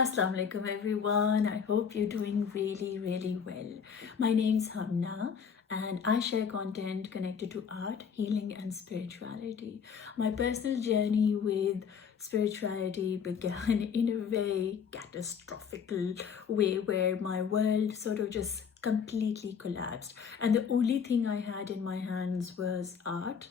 Assalamu everyone. I hope you're doing really well. My name's HUMNA and I share content connected to art, healing and spirituality. My personal journey with spirituality began in a very catastrophical way where my world sort of just completely collapsed and the only thing I had in my hands was art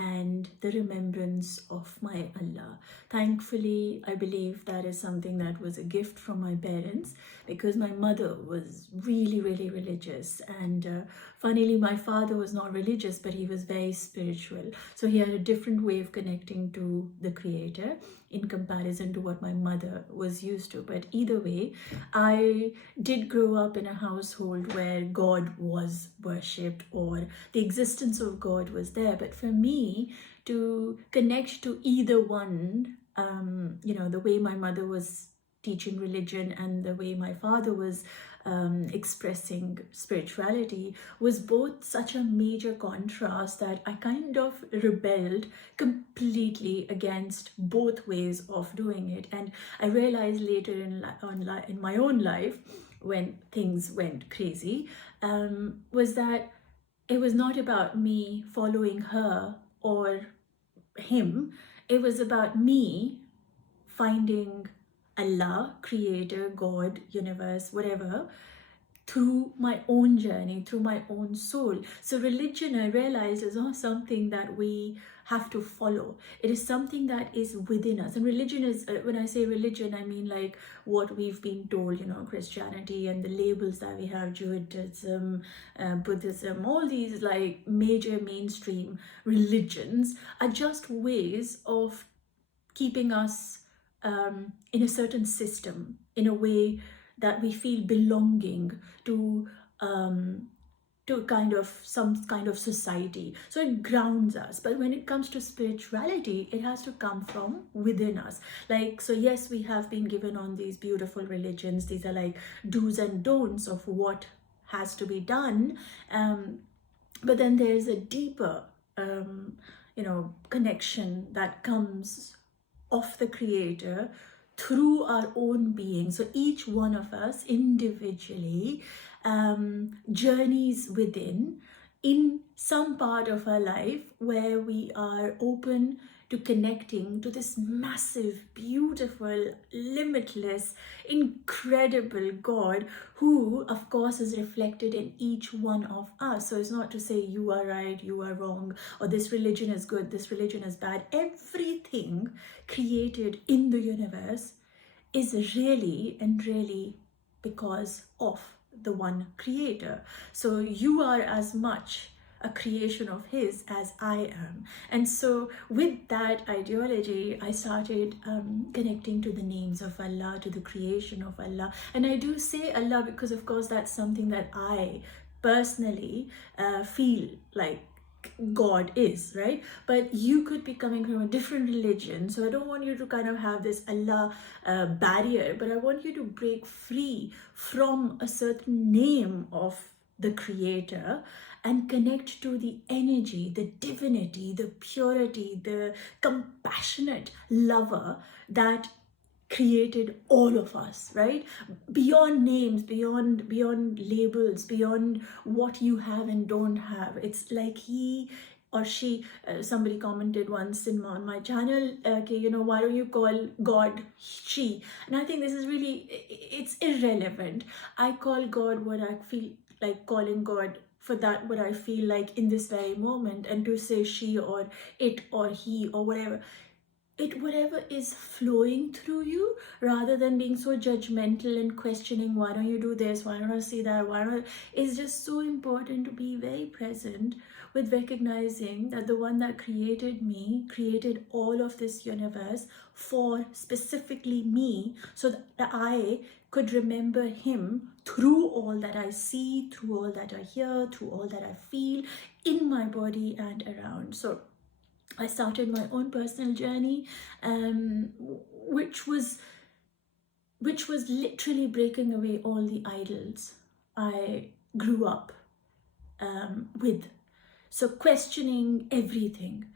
and the remembrance of my Allah. Thankfully, I believe that is something that was a gift from my parents because my mother was really religious, and funnily my father was not religious but he was very spiritual, so he had a different way of connecting to the creator in comparison to what my mother was used to. But either way, I did grow up in a household where God was worshipped or the existence of God was there. But for me to connect to either one, the way my mother was teaching religion and the way my father was expressing spirituality was both such a major contrast that I kind of rebelled completely against both ways of doing it. And I realized later in my own life, when things went crazy, was that it was not about me following her or him. It was about me finding Allah, creator, God, universe, whatever, through my own journey, through my own soul. So religion, I realized, is not something that we have to follow. It is something that is within us. And religion is, when I say religion, I mean like what we've been told, Christianity and the labels that we have, Judaism, Buddhism, all these like major mainstream religions are just ways of keeping us in a certain system, in a way that we feel belonging to kind of some kind of society. So it grounds us. But when it comes to spirituality, it has to come from within us. Like, so yes, we have been given on these beautiful religions. These are like do's and don'ts of what has to be done. But then there's a deeper, connection that comes of the creator through our own being. So each one of us individually journeys within in some part of our life where we are open to connecting to this massive, beautiful, limitless, incredible God who, of course, is reflected in each one of us. So it's not to say you are right, you are wrong, or this religion is good, this religion is bad. Everything created in the universe is really because of the one creator. So you are as much a creation of his as I am. And so with that ideology, I started connecting to the names of Allah, to the creation of Allah. And I do say Allah because of course that's something that I personally feel like God is, right? But you could be coming from a different religion, so I don't want you to kind of have this Allah barrier, but I want you to break free from a certain name of the creator and connect to the energy, the divinity, the purity, the compassionate lover that created all of us, right? Beyond names, beyond labels, beyond what you have and don't have. It's like he or she, somebody commented once on my channel, okay, why don't you call God she? And I think this is really, it's irrelevant. I call God what I feel like calling God, for that what I feel like in this very moment. And to say she or it or he or whatever is flowing through you, rather than being so judgmental and questioning, why don't you do this, why don't I see that, why don't I... It's just so important to be very present with recognizing that the one that created me created all of this universe for specifically me, so that I could remember him through all that I see, through all that I hear, through all that I feel in my body and around. So I started my own personal journey, which was literally breaking away all the idols I grew up with. So questioning everything,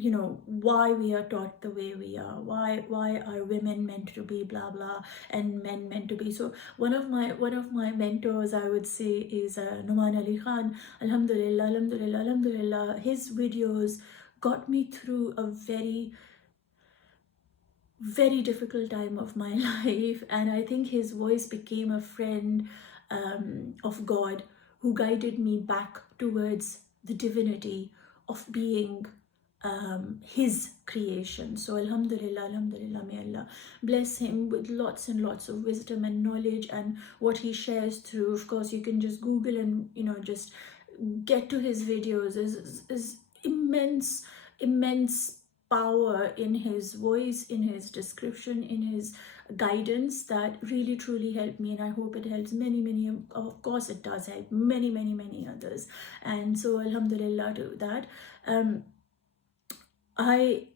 you know, why we are taught the way we are, why are women meant to be blah blah and men meant to be. So one of my mentors, I would say, is Numan Ali Khan. Alhamdulillah, alhamdulillah, alhamdulillah, his videos got me through a very, very difficult time of my life, and I think his voice became a friend of God, who guided me back towards the divinity of being his creation. So alhamdulillah, alhamdulillah, may Allah bless him with lots and lots of wisdom and knowledge, and what he shares through. Of course, you can just Google and, you know, just get to his videos. Is immense power in his voice, in his description, in his guidance, that really truly helped me, and I hope it helps many, of course it does help many others. And so alhamdulillah to that. I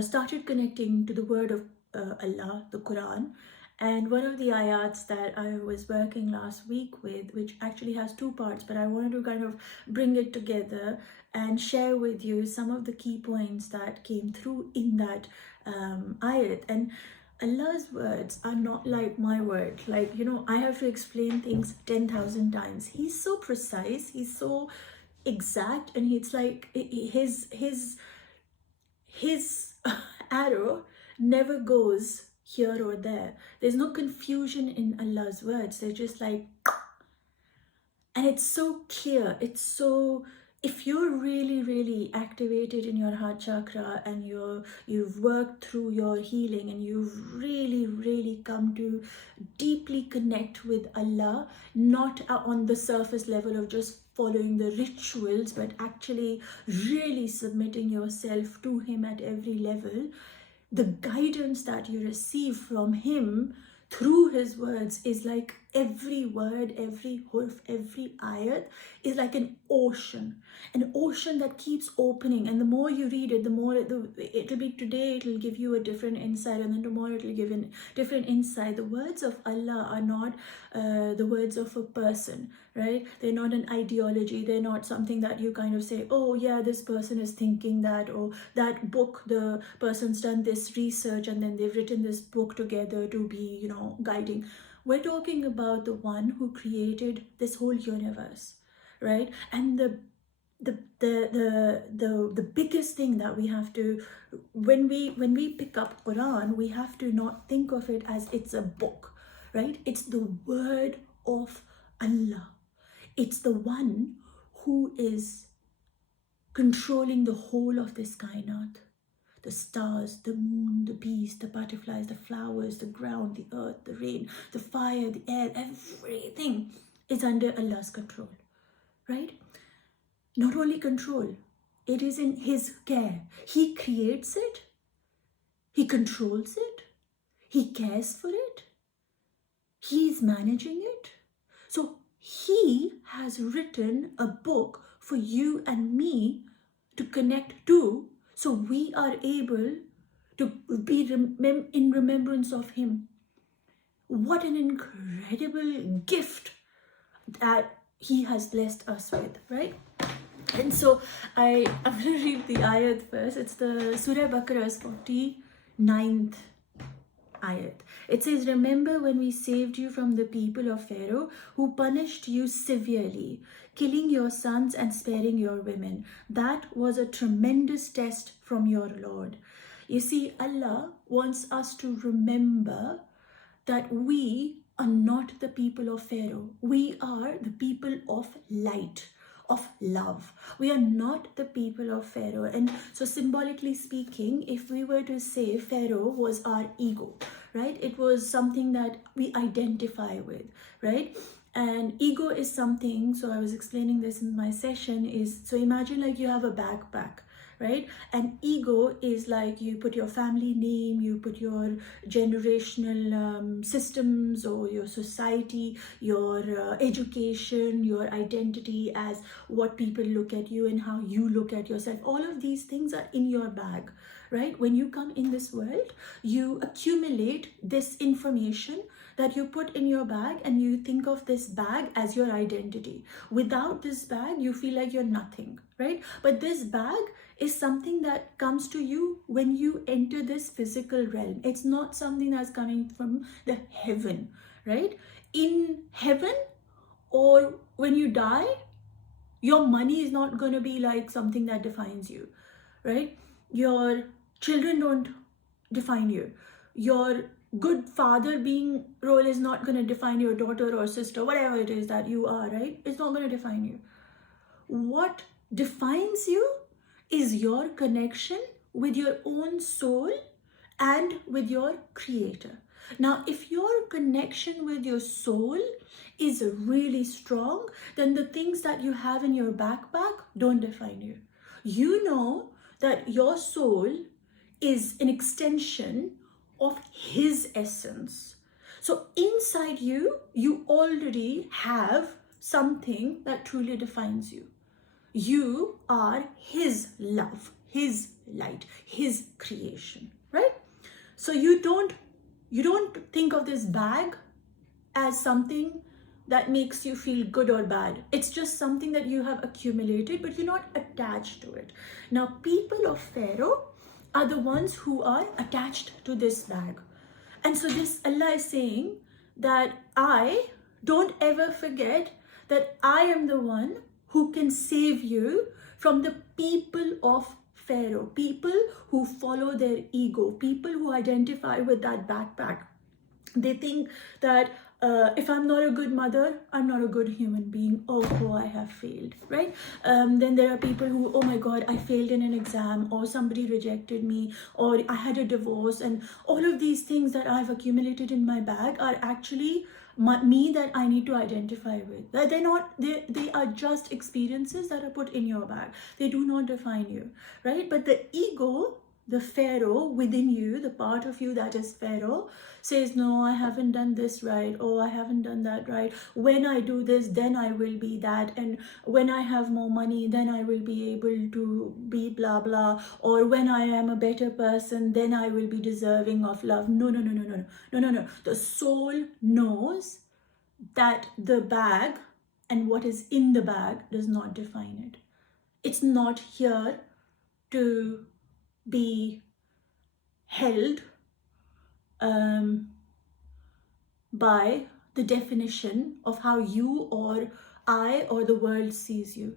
started connecting to the word of Allah, the Quran, and one of the ayats that I was working last week with, which actually has two parts, but I wanted to kind of bring it together and share with you some of the key points that came through in that ayat. And Allah's words are not like my word. Like, you know, I have to explain things 10,000 times. He's so precise, he's so exact, and it's like his arrow never goes here or there. There's no confusion in Allah's words. They're just like, and it's so clear. It's so, if you're really activated in your heart chakra, and you've worked through your healing, and you've really come to deeply connect with Allah, not on the surface level of just following the rituals, but actually really submitting yourself to him at every level, the guidance that you receive from him through his words is like, every word, every hurf, every ayat is like an ocean that keeps opening. And the more you read it, the more it'll be, today it'll give you a different insight, and then tomorrow it'll give a different insight. The words of Allah are not the words of a person, right? They're not an ideology. They're not something that you kind of say, oh yeah, this person is thinking that, or that book, the person's done this research and then they've written this book together to be, you know, guiding. We're talking about the one who created this whole universe, right? And the biggest thing that we have to, when we pick up Quran, we have to not think of it as it's a book, right? It's the word of Allah. It's the one who is controlling the whole of this kainat. The stars, the moon, the bees, the butterflies, the flowers, the ground, the earth, the rain, the fire, the air, everything is under Allah's control, right? Not only control, it is in his care. He creates it, he controls it, he cares for it, he is managing it. So he has written a book for you and me to connect to, so we are able to be in remembrance of him. What an incredible gift that he has blessed us with, right? And so I'm going to read the ayat first. It's the Surah Baqarah's 49th ayat. It says, remember when we saved you from the people of Pharaoh, who punished you severely, killing your sons and sparing your women. That was a tremendous test from your Lord. You see, Allah wants us to remember that we are not the people of Pharaoh. We are the people of light, of love. We are not the people of Pharaoh. And so symbolically speaking, if we were to say Pharaoh was our ego, right? It was something that we identify with, right? And ego is something, so I was explaining this in my session, is, so imagine like you have a backpack, right? And ego is like, you put your family name, you put your generational systems, or your society, your education, your identity, as what people look at you and how you look at yourself. All of these things are in your bag, right? When you come in this world, you accumulate this information that you put in your bag, and you think of this bag as your identity. Without this bag, you feel like you're nothing, right? But this bag is something that comes to you when you enter this physical realm. It's not something that's coming from the heaven, right? In heaven, or when you die, your money is not going to be like something that defines you, right? Your children don't define you. Your good father being role is not going to define your daughter or sister, whatever it is that you are, right? It's not going to define you. What defines you is your connection with your own soul and with your creator. Now, if your connection with your soul is really strong, then the things that you have in your backpack don't define you. You know that your soul is an extension of his essence. So inside you, you already have something that truly defines you. You are his love, his light, his creation, right? So you don't think of this bag as something that makes you feel good or bad. It's just something that you have accumulated, but you're not attached to it. Now, people of Pharaoh are the ones who are attached to this bag. And so this Allah is saying that I don't ever forget that I am the one who can save you from the people of Pharaoh, people who follow their ego, people who identify with that backpack. They think that if I'm not a good mother, I'm not a good human being. Oh, I have failed, right? Then there are people who, oh my God, I failed in an exam, or somebody rejected me, or I had a divorce, and all of these things that I've accumulated in my bag are actually me that I need to identify with. They're not, they are just experiences that are put in your bag. They do not define you, right? But the ego, the Pharaoh within you, the part of you that is Pharaoh, says, no, I haven't done this right. Oh, I haven't done that right. When I do this, then I will be that. And when I have more money, then I will be able to be blah, blah. Or when I am a better person, then I will be deserving of love. No. The soul knows that the bag and what is in the bag does not define it. It's not here to be held by the definition of how you or I or the world sees you.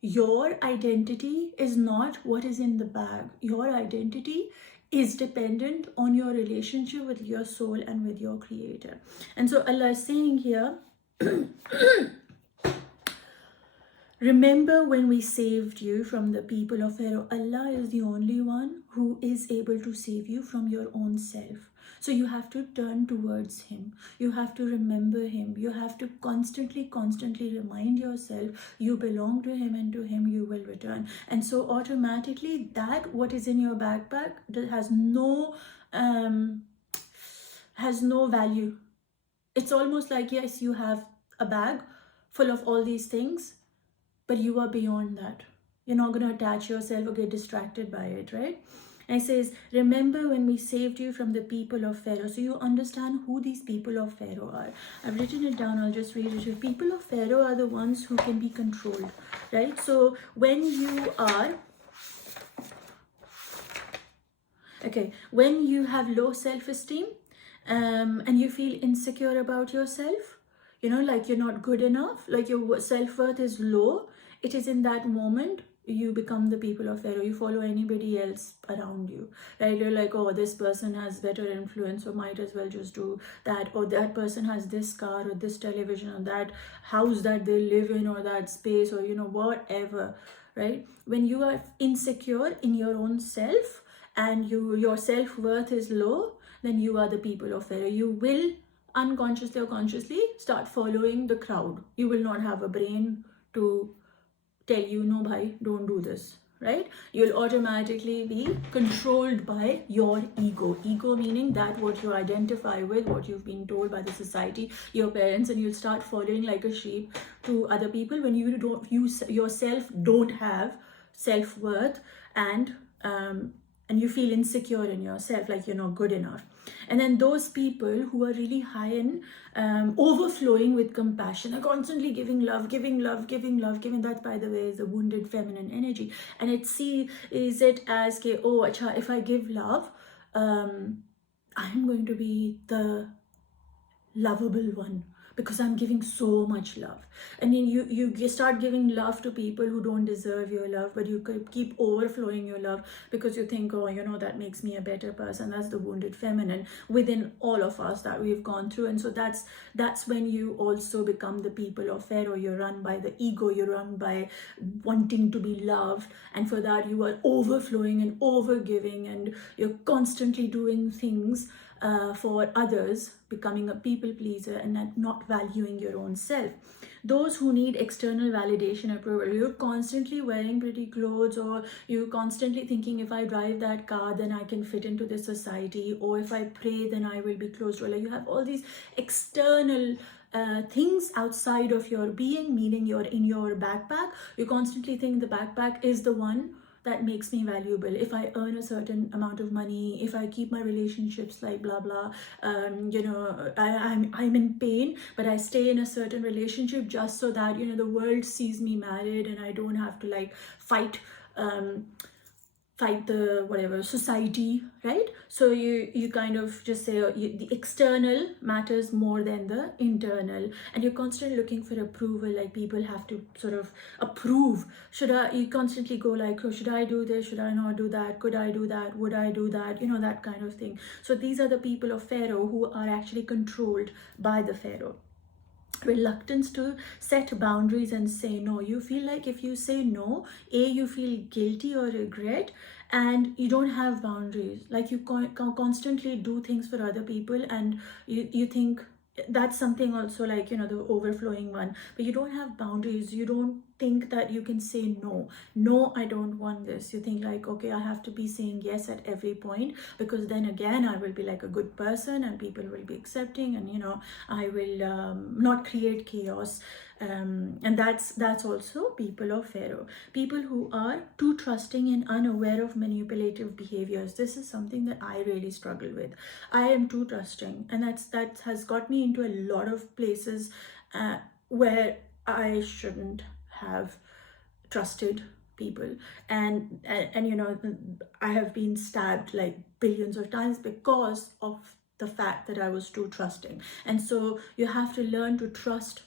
Your identity is not what is in the bag. Your identity is dependent on your relationship with your soul and with your creator. And so Allah is saying here, remember when we saved you from the people of Pharaoh. Allah is the only one who is able to save you from your own self. So you have to turn towards him. You have to remember him. You have to constantly remind yourself you belong to him, and to him you will return. And so automatically that what is in your backpack has no value. It's almost like, yes, you have a bag full of all these things, but you are beyond that. You're not going to attach yourself or get distracted by it, right? And it says, remember when we saved you from the people of Pharaoh. So you understand who these people of Pharaoh are. I've written it down. I'll just read it. People of Pharaoh are the ones who can be controlled, right? So when you are, when you have low self-esteem and you feel insecure about yourself, like you're not good enough, like your self-worth is low, it is in that moment you become the people of Pharaoh. You follow anybody else around you, right? You're like, oh, this person has better influence, so might as well just do that. Or that person has this car or this television or that house that they live in or that space or, whatever, right? When you are insecure in your own self and your self-worth is low, then you are the people of Pharaoh. You will unconsciously or consciously start following the crowd. You will not have a brain to tell you, no bhai, don't do this, right? You'll automatically be controlled by your ego. Ego meaning that what you identify with, what you've been told by the society, your parents, and you'll start following like a sheep to other people when you yourself don't have self-worth and and you feel insecure in yourself, like you're not good enough. And then those people who are really high in overflowing with compassion are constantly giving love, giving love, giving love, giving. That, by the way, is the wounded feminine energy. And is it as ke, oh acha, if I give love, I'm going to be the lovable one because I'm giving so much love. And then you start giving love to people who don't deserve your love, but you could keep overflowing your love because you think, oh, that makes me a better person. That's the wounded feminine within all of us that we've gone through. And so that's when you also become the people of Pharaoh. You're run by the ego, you're run by wanting to be loved, and for that you are overflowing and overgiving, and you're constantly doing things for others, becoming a people pleaser and not valuing your own self. Those who need external validation, approval, you're constantly wearing pretty clothes, or you're constantly thinking, if I drive that car then I can fit into this society, or if I pray then I will be close to Allah. You have all these external things outside of your being, meaning you're in your backpack. You constantly think the backpack is the one that makes me valuable. If I earn a certain amount of money, if I keep my relationships like blah blah, I'm in pain, but I stay in a certain relationship just so that the world sees me married and I don't have to like fight the whatever society, right? So you kind of just say the external matters more than the internal, and you're constantly looking for approval, like people have to sort of approve. You constantly go like, oh, should I do this, should I not do that, could I do that, would I do that, that kind of thing. So these are the people of Pharaoh who are actually controlled by the Pharaoh. Reluctance to set boundaries and say no. You feel like if you say no, you feel guilty or regret, and you don't have boundaries. Like you constantly do things for other people, and you think that's something also, like the overflowing one, but you don't have boundaries. You don't think that you can say no, I don't want this. You think like, okay, I have to be saying yes at every point, because then again I will be like a good person and people will be accepting, and I will not create chaos. And that's also people of Pharaoh. People who are too trusting and unaware of manipulative behaviors. This is something that I really struggle with. I am too trusting, and that has got me into a lot of places where I shouldn't have trusted people, and I have been stabbed like billions of times because of the fact that I was too trusting. And so you have to learn to trust,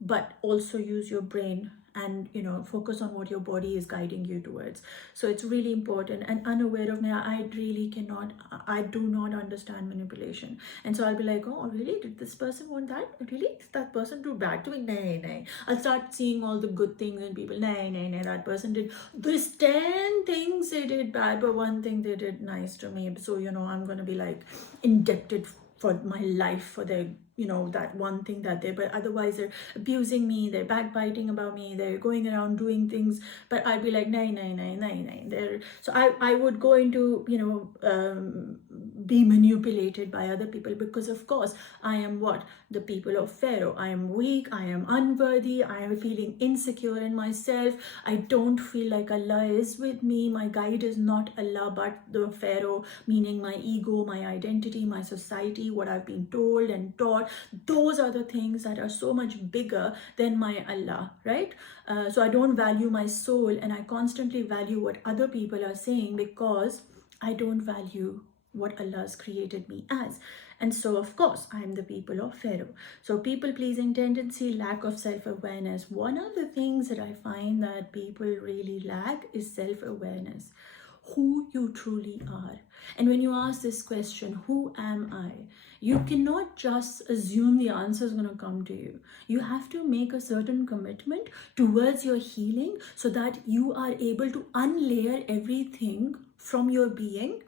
but also use your brain and focus on what your body is guiding you towards. So it's really important. And unaware of me, I do not understand manipulation. And so I'll be like, oh really, did this person want that? Really, did that person do bad to me? Nay. I'll start seeing all the good things in people. Nay, that person did this 10 things they did bad, but one thing they did nice to me. So I'm gonna be like indebted for my life for their that one thing that they, but otherwise they're abusing me, they're backbiting about me, they're going around doing things, but I'd be like nay. So I would go into be manipulated by other people, because of course I am the people of Pharaoh. I am weak, I am unworthy, I am feeling insecure in myself. I don't feel like Allah is with me. My guide is not Allah but the Pharaoh, meaning my ego, my identity, my society, what I've been told and taught. Those are the things that are so much bigger than my Allah, right? So I don't value my soul, and I constantly value what other people are saying, because I don't value what Allah has created me as. And so of course I am the people of Pharaoh. So people pleasing tendency, lack of self-awareness. One of the things that I find that people really lack is self-awareness, who you truly are. And when you ask this question, who am I, you cannot just assume the answer is going to come to you. You have to make a certain commitment towards your healing, so that you are able to unlayer everything from your being,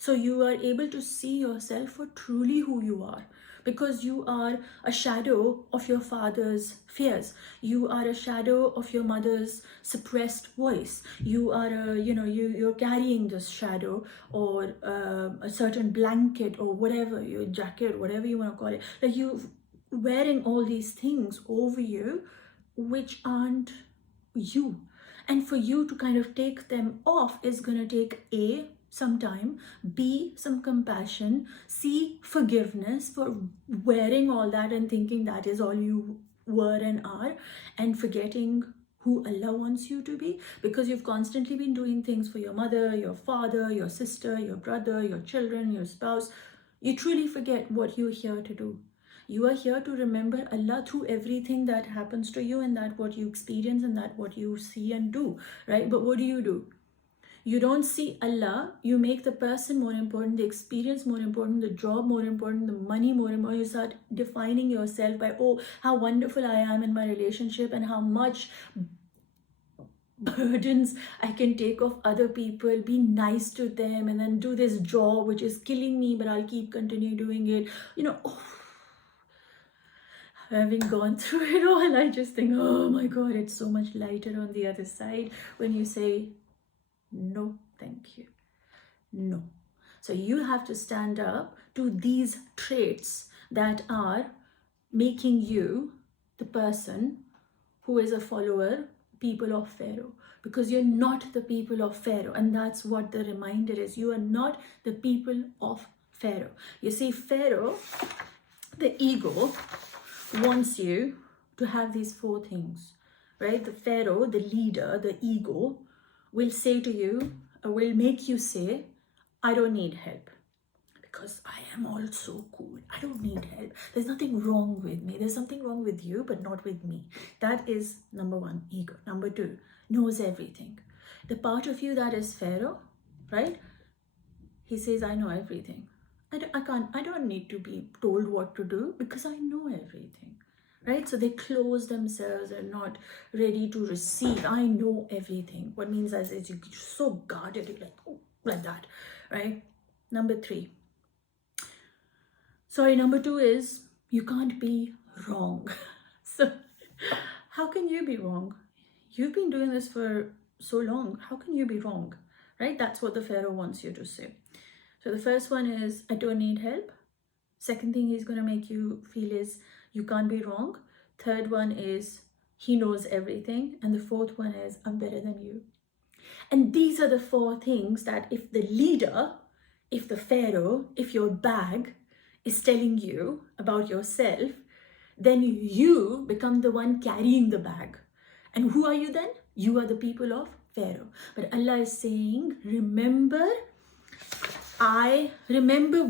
so you are able to see yourself for truly who you are. Because you are a shadow of your father's fears. You are a shadow of your mother's suppressed voice. You are you're carrying this shadow, or a certain blanket, or whatever, your jacket, whatever you want to call it. Like you wearing all these things over you, which aren't you. And for you to kind of take them off is going to take some time, be some compassion, see forgiveness for wearing all that and thinking that is all you were and are, and forgetting who Allah wants you to be, because you've constantly been doing things for your mother, your father, your sister, your brother, your children, your spouse. You truly forget what you're here to do. You are here to remember Allah through everything that happens to you, and that what you experience and that what you see and do, right? But what do? You don't see Allah, you make the person more important, the experience more important, the job more important, the money more important. You start defining yourself by, oh, how wonderful I am in my relationship and how much burdens I can take off other people, be nice to them, and then do this job which is killing me, but I'll keep continue doing it. Having gone through it all, I just think, oh my God, it's so much lighter on the other side when you say, no, thank you. No. So you have to stand up to these traits that are making you the person who is a follower, people of Pharaoh, because you're not the people of Pharaoh. And that's what the reminder is. You are not the people of Pharaoh. You see, Pharaoh, the ego, wants you to have these four things, right? The Pharaoh, the leader, the ego, will say to you, or will make you say, I don't need help because I am also cool. I don't need help. There's nothing wrong with me. There's something wrong with you, but not with me. That is number one, ego. Number two, knows everything. The part of you that is Pharaoh, right? He says, I know everything. I don't need to be told what to do because I know everything. Right? So they close themselves and not ready to receive. I know everything. What means is you're so guarded, you're like, oh, like that, right? Number two is you can't be wrong. So how can you be wrong? You've been doing this for so long. How can you be wrong? Right? That's what the Pharaoh wants you to say. So the first one is, I don't need help. Second thing he's going to make you feel is, you can't be wrong. Third one is, he knows everything. And the fourth one is, I'm better than you. And these are the four things that if the leader, if the Pharaoh, if your bag is telling you about yourself, then you become the one carrying the bag. And who are you then? You are the people of Pharaoh. But Allah is saying, remember,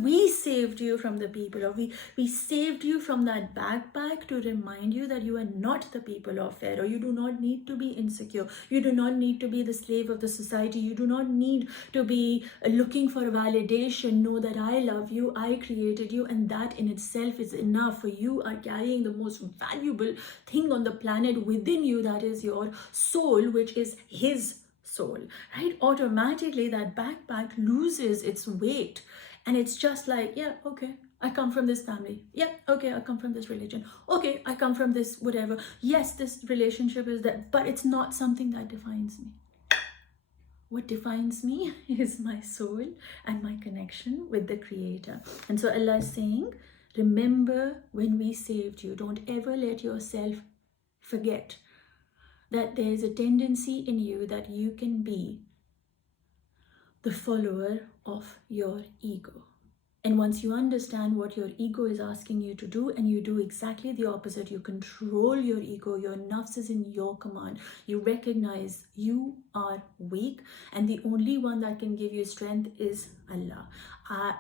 we saved you from the people of, we saved you from that backpack to remind you that you are not the people of Pharaoh. You do not need to be insecure. You do not need to be the slave of the society. You do not need to be looking for validation. Know that I love you, I created you, and that in itself is enough. For you are carrying the most valuable thing on the planet within you, that is your soul, which is His soul, right? Automatically that backpack loses its weight, and it's just like, yeah, okay, I come from this family. Yeah, okay, I come from this religion. Okay, I come from this whatever. Yes, this relationship is that, but it's not something that defines me. What defines me is my soul and my connection with the Creator. And so Allah is saying, remember when we saved you. Don't ever let yourself forget that there is a tendency in you that you can be the follower of your ego. And once you understand what your ego is asking you to do, and you do exactly the opposite, you control your ego, your nafs is in your command, you recognize you are weak, and the only one that can give you strength is Allah.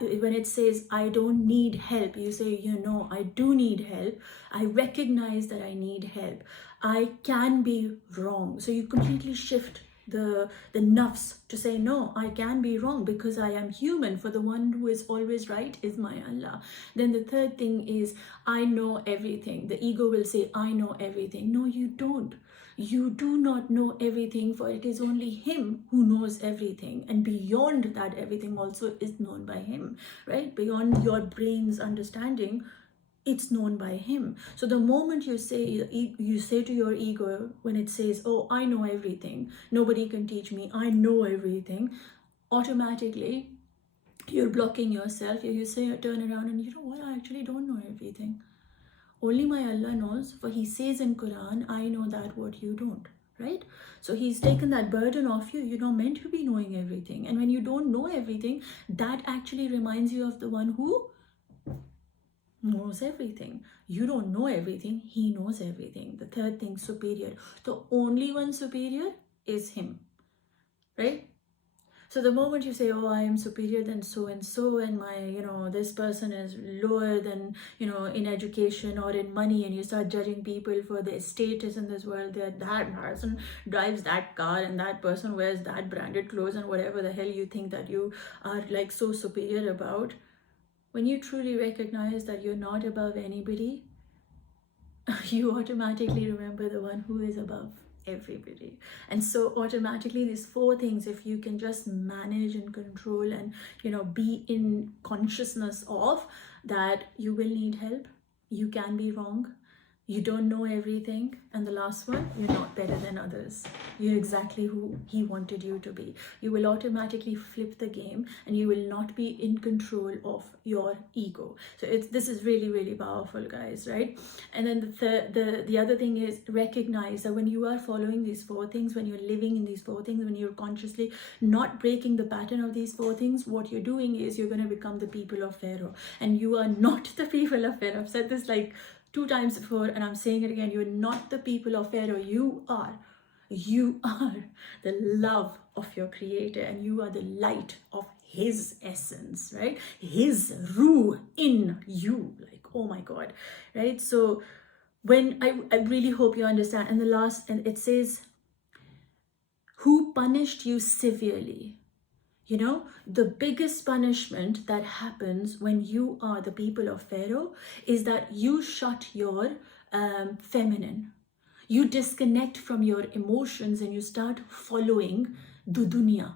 When it says, I don't need help, you say, I do need help. I recognize that I need help. I can be wrong. So you completely shift the nafs to say, no, I can be wrong because I am human, for the one who is always right is my Allah. Then the third thing is, I know everything. The ego will say, I know everything. No, you don't. You do not know everything, for it is only Him who knows everything, and beyond that everything also is known by Him, right? Beyond your brain's understanding, it's known by Him. So the moment you say to your ego, when it says, oh, I know everything, nobody can teach me, I know everything, automatically you're blocking yourself. You say, turn around and, you know what, I actually don't know everything. Only my Allah knows, for He says in Qur'an, I know that what you don't, right? So he's taken that burden off you. You're not meant to be knowing everything. And when you don't know everything, that actually reminds you of the one who knows everything. You don't know everything, he knows everything. The third thing, superior. The only one superior is him, right? So the moment you say, oh, I am superior than so and my, this person is lower than, in education or in money, and you start judging people for their status in this world, that person drives that car and that person wears that branded clothes and whatever the hell you think that you are like so superior about. When you truly recognize that you're not above anybody, you automatically remember the one who is above everybody. And so automatically these four things, if you can just manage and control and be in consciousness of that, you will need help, you can be wrong, you don't know everything, and the last one, you're not better than others. You're exactly who he wanted you to be. You will automatically flip the game, and you will not be in control of your ego. So this is really, really powerful, guys, right? And then the other thing is recognize that when you are following these four things, when you're living in these four things, when you're consciously not breaking the pattern of these four things, what you're doing is you're going to become the people of Pharaoh, and you are not the people of Pharaoh. I've said this like 2 times before, and I'm saying it again. You're not the people of Pharaoh. You are the love of your creator, and you are the light of his essence, right? His ruh in you. Like, oh my God, right? So when I really hope you understand. And the last, and it says, who punished you severely? The biggest punishment that happens when you are the people of Pharaoh is that you shut your feminine. You disconnect from your emotions and you start following the dunya.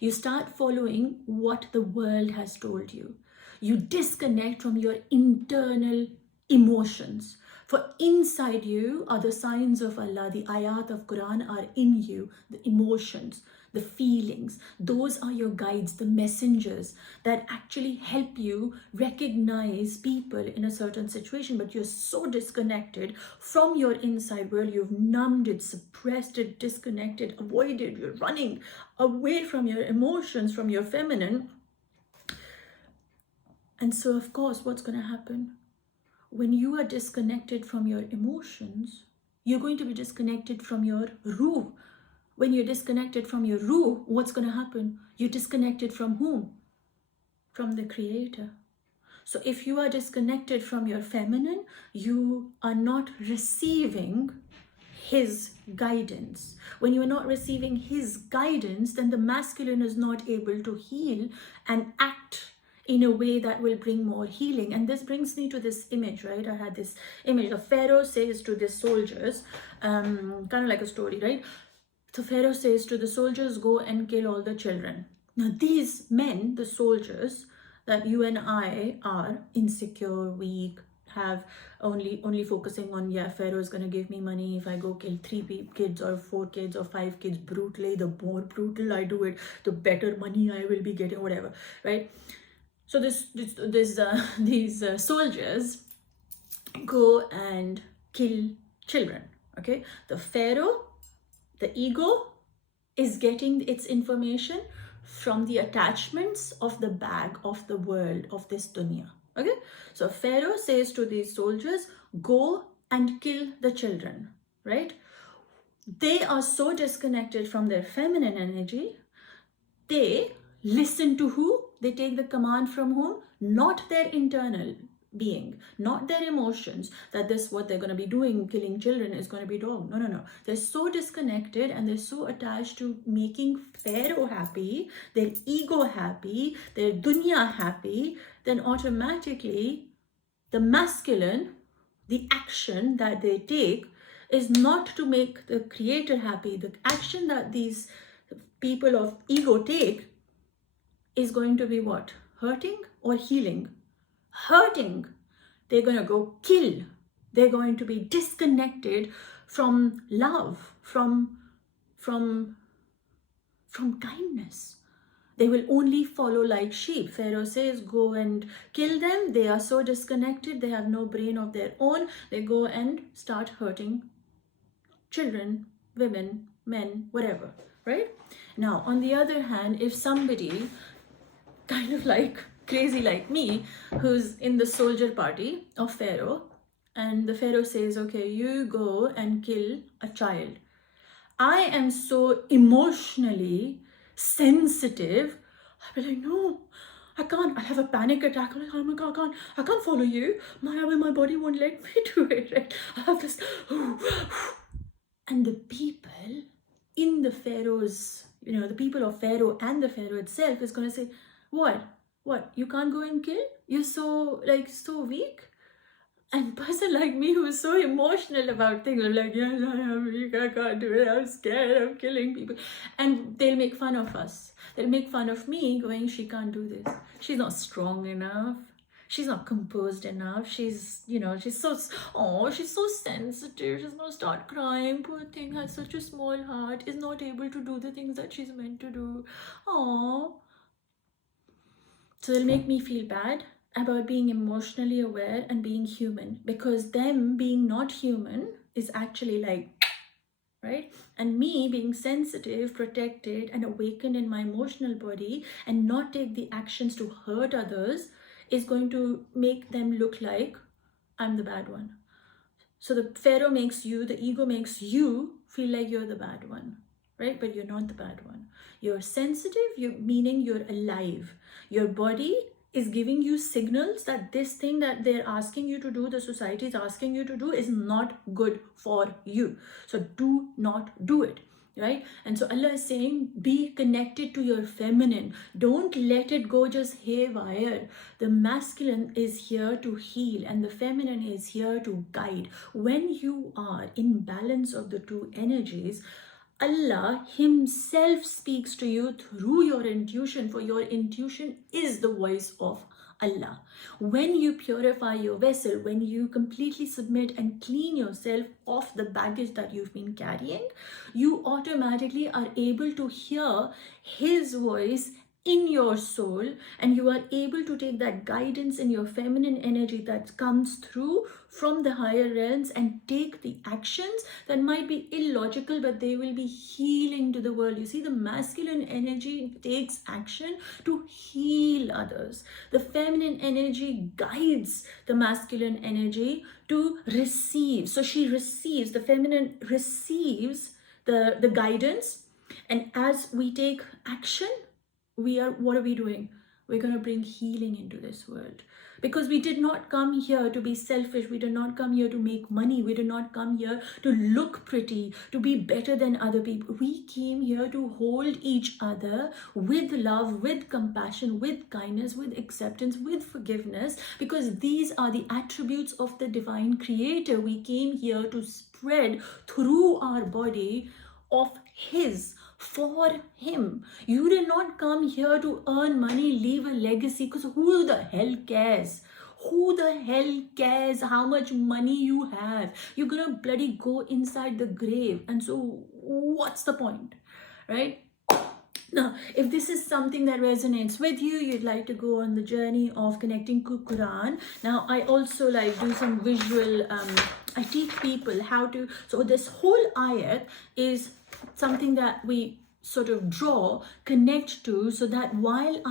You start following what the world has told you. You disconnect from your internal emotions. For inside you are the signs of Allah, the ayat of Qur'an are in you, the emotions, the feelings. Those are your guides, the messengers that actually help you recognize people in a certain situation. But you're so disconnected from your inside world, you've numbed it, suppressed it, disconnected, avoided, you're running away from your emotions, from your feminine. And so, of course, what's going to happen? When you are disconnected from your emotions, you're going to be disconnected from your ruh. When you're disconnected from your ruh, what's going to happen? You're disconnected from whom? From the creator. So if you are disconnected from your feminine, you are not receiving his guidance. When you are not receiving his guidance, then the masculine is not able to heal and act in a way that will bring more healing. And this brings me to this image, right? I had this image of Pharaoh says to the soldiers, kind of like a story, right? So Pharaoh says to the soldiers, go and kill all the children. Now these men, the soldiers, that you and I are insecure, weak, have only focusing on, yeah, Pharaoh is going to give me money if I go kill 3 kids or 4 kids or 5 kids brutally. The more brutal I do it, the better money I will be getting, whatever, right? So these soldiers go and kill children, okay? The Pharaoh, the ego, is getting its information from the attachments of the bag of the world, of this dunya, okay? So Pharaoh says to these soldiers, go and kill the children, right? They are so disconnected from their feminine energy. They listen to who? They take the command from whom? Not their internal being, not their emotions, that this what they're going to be doing, killing children, is going to be wrong. No. They're so disconnected and they're so attached to making Pharaoh happy, their ego happy, their dunya happy, then automatically the masculine, the action that they take is not to make the creator happy. The action that these people of ego take is going to be what? Hurting or healing? Hurting. They're going to go kill. They're going to be disconnected from love, from kindness. They will only follow like sheep. Pharaoh says, go and kill them. They are so disconnected. They have no brain of their own. They go and start hurting children, women, men, whatever, right? Now, on the other hand, if somebody kind of like crazy like me, who's in the soldier party of Pharaoh, and the Pharaoh says, okay, you go and kill a child. I am so emotionally sensitive. I'll be like, no, I can't. I have a panic attack. I'm like, oh my God, I can't follow you. My body won't let me do it. Right? I have this. And the people in the Pharaoh's, the people of Pharaoh and the Pharaoh itself is going to say, what? You can't go and kill? You're so weak? And person like me who's so emotional about things, I'm like, yes, I am weak, I can't do it, I'm scared, I'm killing people. And they'll make fun of us. They'll make fun of me going, she can't do this. She's not strong enough. She's not composed enough. She's so sensitive. She's gonna start crying. Poor thing, has such a small heart, is not able to do the things that she's meant to do. Oh. So they'll make me feel bad about being emotionally aware and being human, because them being not human is actually like, right? And me being sensitive, protected, and awakened in my emotional body and not take the actions to hurt others is going to make them look like I'm the bad one. So the Pharaoh makes you, the ego makes you feel like you're the bad one, right? But you're not the bad one. You're sensitive, meaning you're alive. Your body is giving you signals that this thing that they're asking you to do, the society is asking you to do, is not good for you. So do not do it, right? And so Allah is saying, be connected to your feminine. Don't let it go just haywire. The masculine is here to heal and the feminine is here to guide. When you are in balance of the two energies, Allah Himself speaks to you through your intuition, for your intuition is the voice of Allah. When you purify your vessel, when you completely submit and clean yourself of the baggage that you've been carrying, you automatically are able to hear His voice in your soul, and you are able to take that guidance in your feminine energy that comes through from the higher realms and take the actions that might be illogical, but they will be healing to the world. You see, the masculine energy takes action to heal others. The feminine energy guides the masculine energy to receive. So she receives, the feminine receives the guidance, and as we take action, what are we doing? We're going to bring healing into this world, because we did not come here to be selfish. We did not come here to make money. We did not come here to look pretty, to be better than other people. We came here to hold each other with love, with compassion, with kindness, with acceptance, with forgiveness, because these are the attributes of the divine creator. We came here to spread through our body of His, for Him. You did not come here to earn money, leave a legacy, because who the hell cares? Who the hell cares how much money you have? You're gonna bloody go inside the grave, and so what's the point, right? Now, if this is something that resonates with you, you'd like to go on the journey of connecting to Quran. Now, I also do some visual, I teach people how to, so this whole ayat is something that we sort of draw, connect to, so that while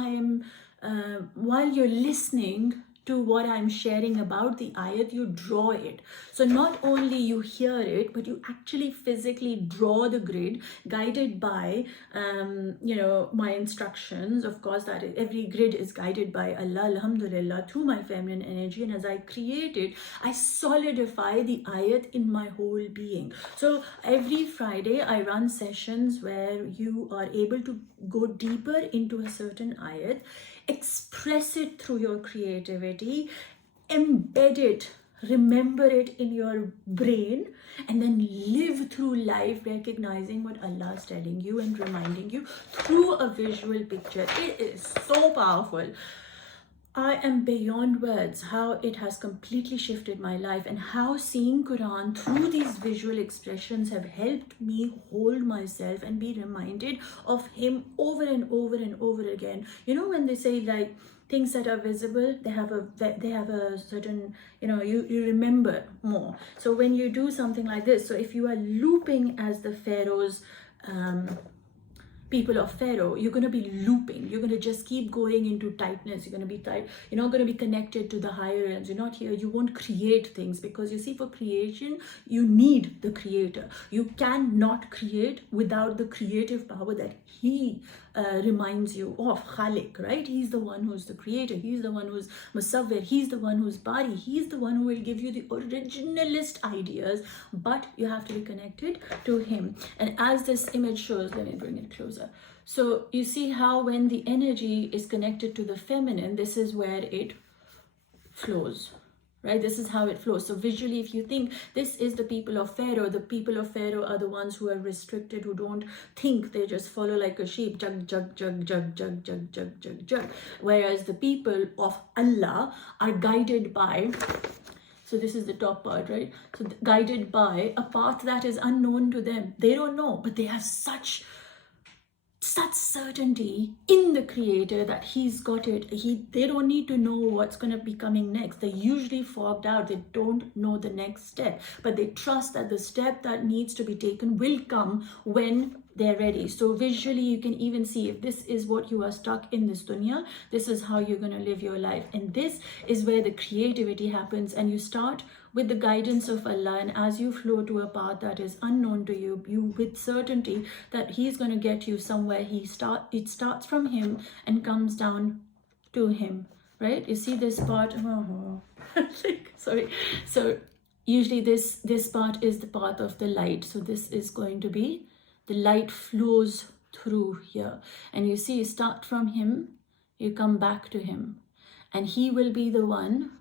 you're listening to what I'm sharing about the ayat, you draw it. So not only you hear it, but you actually physically draw the grid, guided by my instructions. Of course, that every grid is guided by Allah, alhamdulillah, through my feminine energy. And as I create it, I solidify the ayat in my whole being. So every Friday I run sessions where you are able to go deeper into a certain ayat, express it through your creativity, embed it, remember it in your brain, and then live through life recognizing what Allah is telling you and reminding you through a visual picture. It is so powerful. I am beyond words how it has completely shifted my life, and how seeing Quran through these visual expressions have helped me hold myself and be reminded of Him over and over and over again. You know, when they say things that are visible, they have a certain, you remember more. So when you do something like this, so if you are looping as the Pharaoh's people of Pharaoh, you're going to be looping. You're going to just keep going into tightness. You're going to be tight. You're not going to be connected to the higher ends. You're not here. You won't create things, because you see, for creation, you need the creator. You cannot create without the creative power that he reminds you of, Khalik, right? He's the one who's the creator. He's the one who's Musawwir. He's the one who's Bari. He's the one who will give you the originalist ideas, but you have to be connected to him. And as this image shows, let me bring it closer. So you see how when the energy is connected to the feminine, this is where it flows. Right? This is how it flows. So visually, if you think this is the people of Pharaoh are the ones who are restricted, who don't think, they just follow like a sheep, jug, jug, jug, jug, jug, jug, jug, jug, jug. Whereas the people of Allah are guided by, so this is the top part, right? So guided by a path that is unknown to them. They don't know, but they have such certainty in the creator that he's got it. They don't need to know what's going to be coming next. They're usually fogged out. They don't know the next step, but they trust that the step that needs to be taken will come when they're ready. So visually, you can even see, if this is what you are stuck in this dunya, this is how you're going to live your life. And this is where the creativity happens, and you start with the guidance of Allah, and as you flow to a path that is unknown to you, with certainty that he's going to get you somewhere. It starts from him and comes down to him, right? You see this part, sorry. So usually this part is the path of the light. So this is going to be, the light flows through here, and you see, you start from him, you come back to him, and he will be the one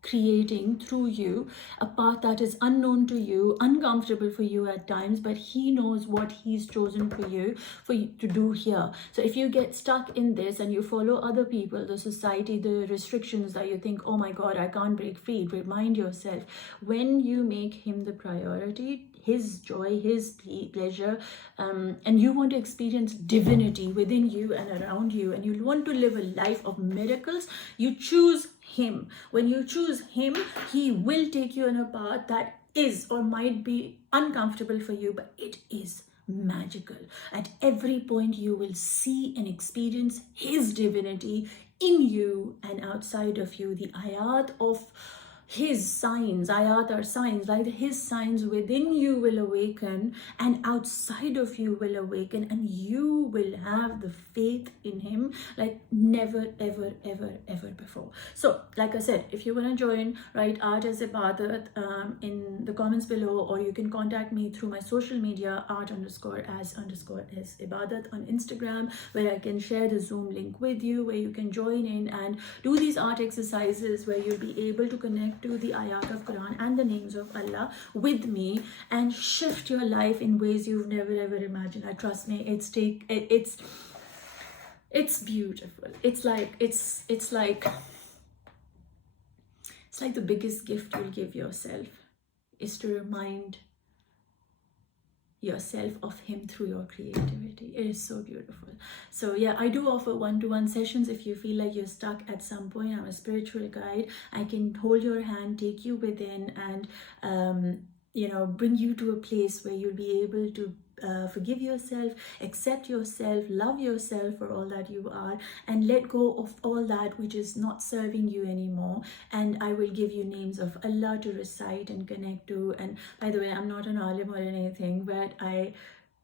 creating through you a path that is unknown to you, uncomfortable for you at times, but he knows what he's chosen for you to do here. So if you get stuck in this and you follow other people, the society, the restrictions that you think, oh my God, I can't break free, remind yourself, when you make him the priority, his joy, his pleasure, and you want to experience divinity within you and around you, and you want to live a life of miracles, you choose him. When you choose him, he will take you on a path that is or might be uncomfortable for you, but it is magical. At every point, you will see and experience his divinity in you and outside of you. The ayat of his signs, ayat are signs, like his signs within you will awaken, and outside of you will awaken, and you will have the faith in him like never, ever, ever, ever before. So, like I said, if you want to join, write art as ibadat in the comments below, or you can contact me through my social media, art_as_is ibadat on Instagram, where I can share the Zoom link with you, where you can join in and do these art exercises, where you'll be able to connect to the ayat of Quran and the names of Allah with me, and shift your life in ways you've never ever imagined. Trust me, it's beautiful. It's like the biggest gift you'll give yourself is to remind yourself of him through your creativity. It is so beautiful. So yeah, I do offer one-to-one sessions. If you feel like you're stuck at some point, I'm a spiritual guide. I can hold your hand, take you within, and bring you to a place where you'll be able to forgive yourself, accept yourself, love yourself for all that you are, and let go of all that which is not serving you anymore. And I will give you names of Allah to recite and connect to. And by the way, I'm not an alim or anything, but I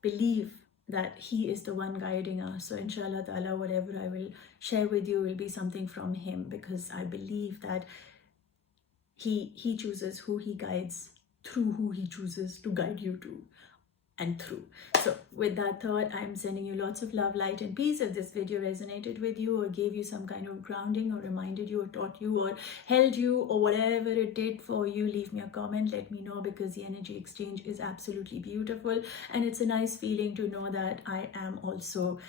believe that he is the one guiding us. So inshallah ta'ala, whatever I will share with you will be something from him, because I believe that he chooses who he guides through who he chooses to guide you to and through. So with that thought, I'm sending you lots of love, light, and peace. If this video resonated with you, or gave you some kind of grounding, or reminded you, or taught you, or held you, or whatever it did for you, leave me a comment, let me know, because the energy exchange is absolutely beautiful, and it's a nice feeling to know that I am also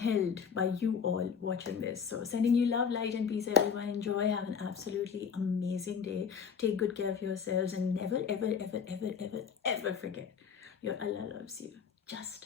held by you all watching this. So sending you love, light, and peace, everyone. Enjoy, have an absolutely amazing day. Take good care of yourselves, and never, ever, ever, ever, ever, ever forget your Allah loves you. Just